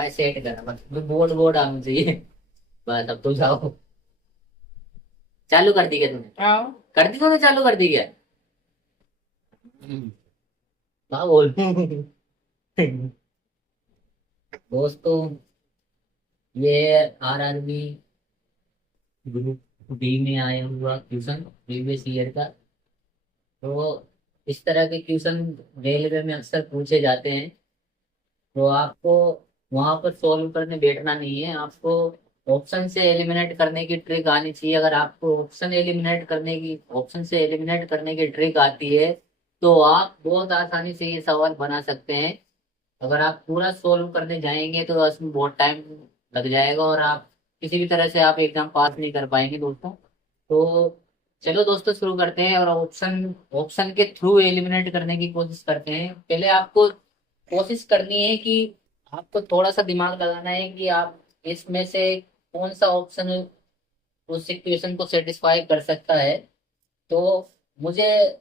भाई सेट करना बस, बोर्ड बोर्ड आना चाहिए। बस अब तो जाओ। चालू कर दी क्या तूने? हाँ। कर दी तूने, चालू कर दी क्या? हाँ बोल। दोस्तों, ये RRB ग्रुप बी में आया हुआ क्वेश्चन प्रीवियस ईयर का। तो इस तरह के क्वेश्चन रेलवे में अक्सर पूछे जाते हैं। तो आपको वहां पर सॉल्व करने बैठना नहीं है, आपको ऑप्शन से एलिमिनेट करने की ट्रिक आनी चाहिए। अगर आपको ऑप्शन से एलिमिनेट करने की ट्रिक आती है तो आप बहुत आसानी से ये सवाल बना सकते हैं। अगर आप पूरा सोल्व करने जाएंगे तो उसमें बहुत टाइम लग जाएगा और आप किसी भी तरह से आप एग्जाम पास नहीं कर पाएंगे दोस्तों। तो चलो दोस्तों, शुरू करते हैं और ऑप्शन ऑप्शन के थ्रू एलिमिनेट करने की कोशिश करते हैं। पहले आपको कोशिश करनी है कि आपको थोड़ा सा दिमाग लगाना है कि आप इसमें से कौन सा ऑप्शन उस सिचुएशन को सेटिस्फाई कर सकता है। तो मुझे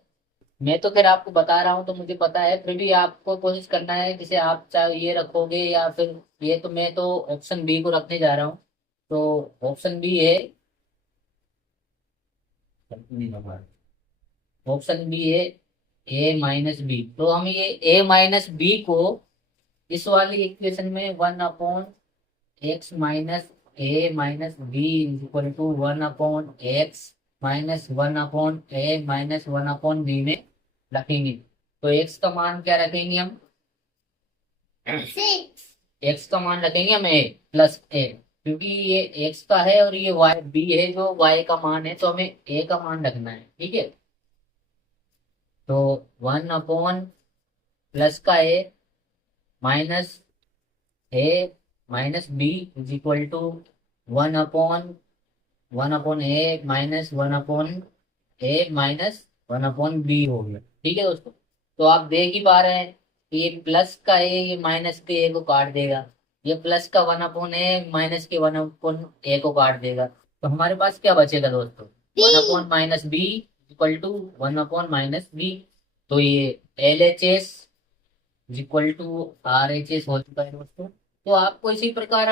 मैं तो फिर आपको बता रहा हूँ तो मुझे पता है, फिर भी आपको कोशिश करना है। जैसे आप चाहे ये रखोगे या फिर ये, तो मैं तो ऑप्शन बी को रखने जा रहा हूँ। तो ऑप्शन बी है, ऑप्शन बी है A-B। तो हम ये A-B को इस वाली इक्वेशन में 1/x - A - B equal to 1/x - 1/A - 1/B में रखेंगे। तो x का मान क्या रखेंगे हम? x का मान रखेंगे हम A+A, क्योंकि ये x का है और ये B है जो y का मान है, तो हमें a का मान रखना है। ठीक है, तो 1/प्लस का a -A - B is equal to 1/1/A - 1/B हो गया। ठीक है दोस्तों, तो आप देख ही पा रहे हैं कि ये प्लस का a ये माइनस के a को काट देगा, ये प्लस का 1/A माइनस के 1/A को काट देगा। तो हमारे पास क्या बचेगा दोस्तों? 1/-B equal to 1/-B। तो ये LHS इक्वल टू RHS हो चुका है दोस्तों। तो आपको इसी प्रकार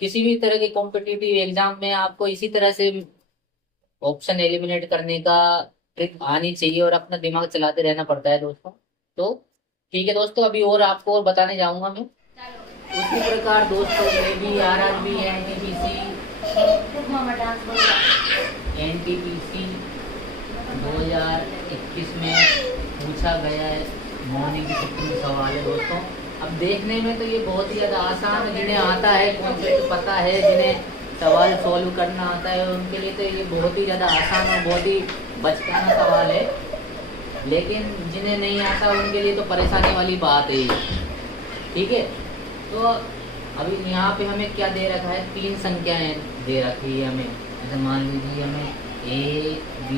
किसी भी तरह के कॉम्पिटिटिव एग्जाम में आपको इसी तरह से ऑप्शन एलिमिनेट करने का ट्रिक आनी चाहिए और अपना दिमाग चलाते रहना पड़ता है दोस्तों। तो ठीक है दोस्तों, अभी और आपको और बताने जाऊंगा मैं। उसी प्रकार दोस्तों, में भी RRB NTPC 2021 में पूछा गया है मॉर्निंग की छुट्टी में सवाल है दोस्तों। अब देखने में तो ये बहुत ही ज़्यादा आसान है, जिन्हें आता है कॉन्सेप्ट पता है, जिन्हें सवाल सॉल्व करना आता है, उनके लिए तो ये बहुत ही ज़्यादा आसान और बहुत ही बचकाना सवाल है। लेकिन जिन्हें नहीं आता उनके लिए तो परेशानी वाली बात है ये। ठीक है, तो अभी यहाँ पे हमें क्या दे रखा है? 3 संख्याएं दे रखी है हमें। जैसे मान लीजिए हमें A B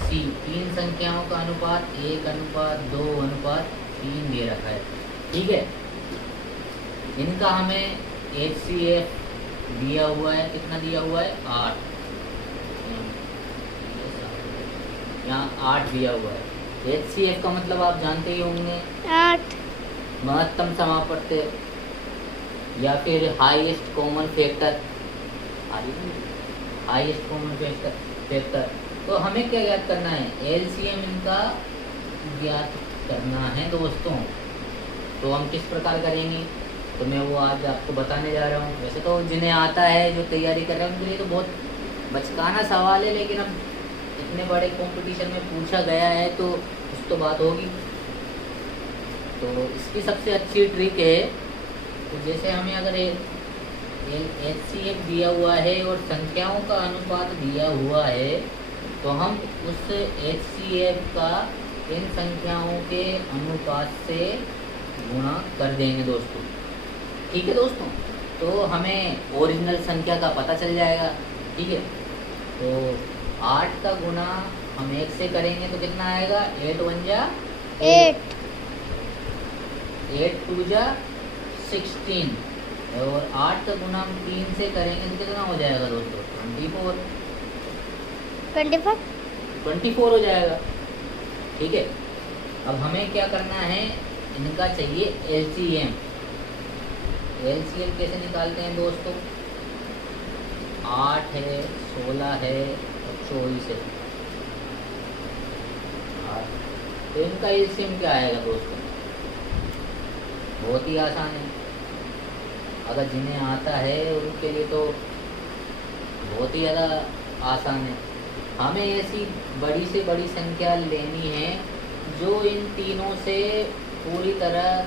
C 3 संख्याओं का अनुपात 1:2:3 दे रखा है। ठीक है, इनका हमें HCF दिया हुआ है, कितना दिया हुआ है? 8। यहाँ 8 दिया हुआ है। HCF का मतलब आप जानते ही होंगे, 8। महत्तम समापत्ति या फिर highest common factor. Highest common factor. तो हमें क्या ज्ञात करना है? LCM इनका ज्ञात करना है दोस्तों। तो हम किस प्रकार करेंगे, तो मैं वो आज आपको बताने जा रहा हूँ। वैसे तो जिन्हें आता है, जो तैयारी कर रहे हैं, उनके लिए तो बहुत बचकाना सवाल है, लेकिन अब इतने बड़े कंपटीशन में पूछा गया है तो कुछ तो बात होगी। तो इसकी सबसे अच्छी ट्रिक है, तो जैसे हमें अगर HCF दिया हुआ है और संख्याओं का अनुपात दिया हुआ है, तो हम उस HCF का इन संख्याओं के अनुपात से गुणा कर देंगे दोस्तों। ठीक है दोस्तों, तो हमें ओरिजिनल संख्या का पता चल जाएगा। ठीक है, तो 8 का गुना हम 1 से करेंगे तो कितना आएगा? 8 1 8, 8 2 16, और 8 का गुना हम 3 से करेंगे तो कितना हो जाएगा दोस्तों? 24 हो जाएगा। ठीक है, अब हमें क्या करना है? इनका चाहिए LCM। एलसीएम कैसे निकालते हैं दोस्तों? 8 है, 16 है और 24 है। तो इनका एलसीएम क्या आएगा दोस्तों? बहुत ही आसान है, अगर जिन्हें आता है उनके लिए तो बहुत ही ज़्यादा आसान है। हमें ऐसी बड़ी से बड़ी संख्या लेनी है जो इन तीनों से पूरी तरह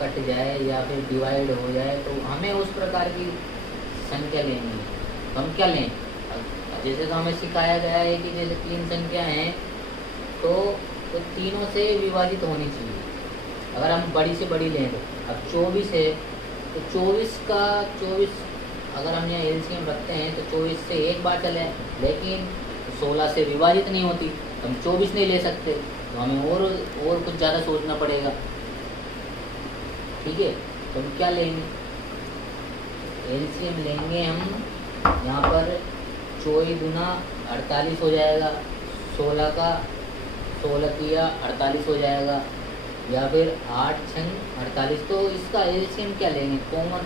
कट जाए या फिर डिवाइड हो जाए, तो हमें उस प्रकार की संख्या लेनी है। तो हम क्या लें? जैसे तो हमें सिखाया गया है कि जैसे 3 संख्या हैं तो तीनों से विभाजित होनी चाहिए, अगर हम बड़ी से बड़ी लें तो। अब 24 है तो 24 अगर हम यहाँ एलसीएम रखते हैं तो 24 से एक बार चले, लेकिन 16 से विभाजित नहीं होती, तो हम 24 नहीं ले सकते, तो हमें और कुछ ज़्यादा सोचना पड़ेगा। ठीक है, तो हम क्या लेंगे? एलसीएम लेंगे हम यहाँ पर 24 दूना 48 हो जाएगा, 16 का 16 किया 48 हो जाएगा, या फिर 8 छंग 48। तो इसका एलसीएम क्या लेंगे? कॉमन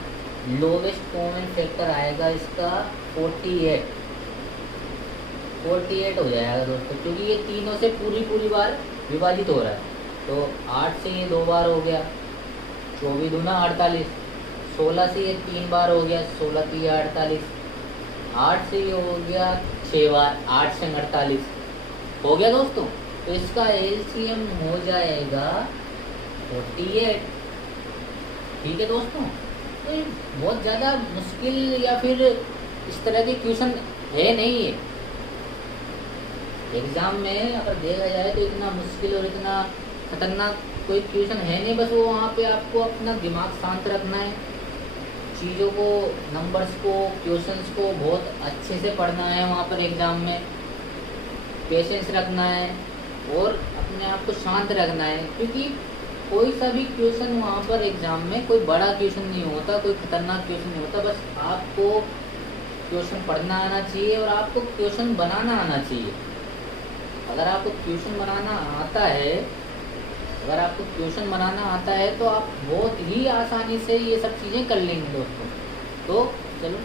लोवेस्ट कॉमन फैक्टर आएगा इसका 48 हो जाएगा दोस्तों, क्योंकि ये तीनों से पूरी बार विभाजित हो रहा है। तो 8 से ये 2 बार हो गया, 24 दूना 48, 16 से ये 3 बार हो गया, 16 किया 48, 8 से ये हो गया 6 बार, 8 छंग 48 हो गया दोस्तों। तो इसका एलसीएम हो जाएगा 48। ठीक है दोस्तों, तो ये बहुत ज़्यादा मुश्किल या फिर इस तरह के क्वेश्चन है नहीं है। एग्ज़ाम में अगर देखा जाए तो इतना मुश्किल और इतना खतरनाक कोई क्वेश्चन है नहीं। बस वो वहाँ पे आपको अपना दिमाग शांत रखना है, चीज़ों को, नंबर्स को, क्वेश्चंस को बहुत अच्छे से पढ़ना है वहाँ पर एग्ज़ाम में, पेशेंस रखना है और अपने आप को शांत रखना है, क्योंकि कोई सा भी क्वेश्चन वहाँ पर एग्ज़ाम में कोई बड़ा क्वेश्चन नहीं होता, कोई खतरनाक क्वेश्चन नहीं होता। बस आपको क्वेश्चन पढ़ना आना चाहिए और आपको क्वेश्चन बनाना आना चाहिए। अगर आपको क्वेश्चन बनाना आता है तो आप बहुत ही आसानी से ये सब चीज़ें कर लेंगे दोस्तों। तो चलो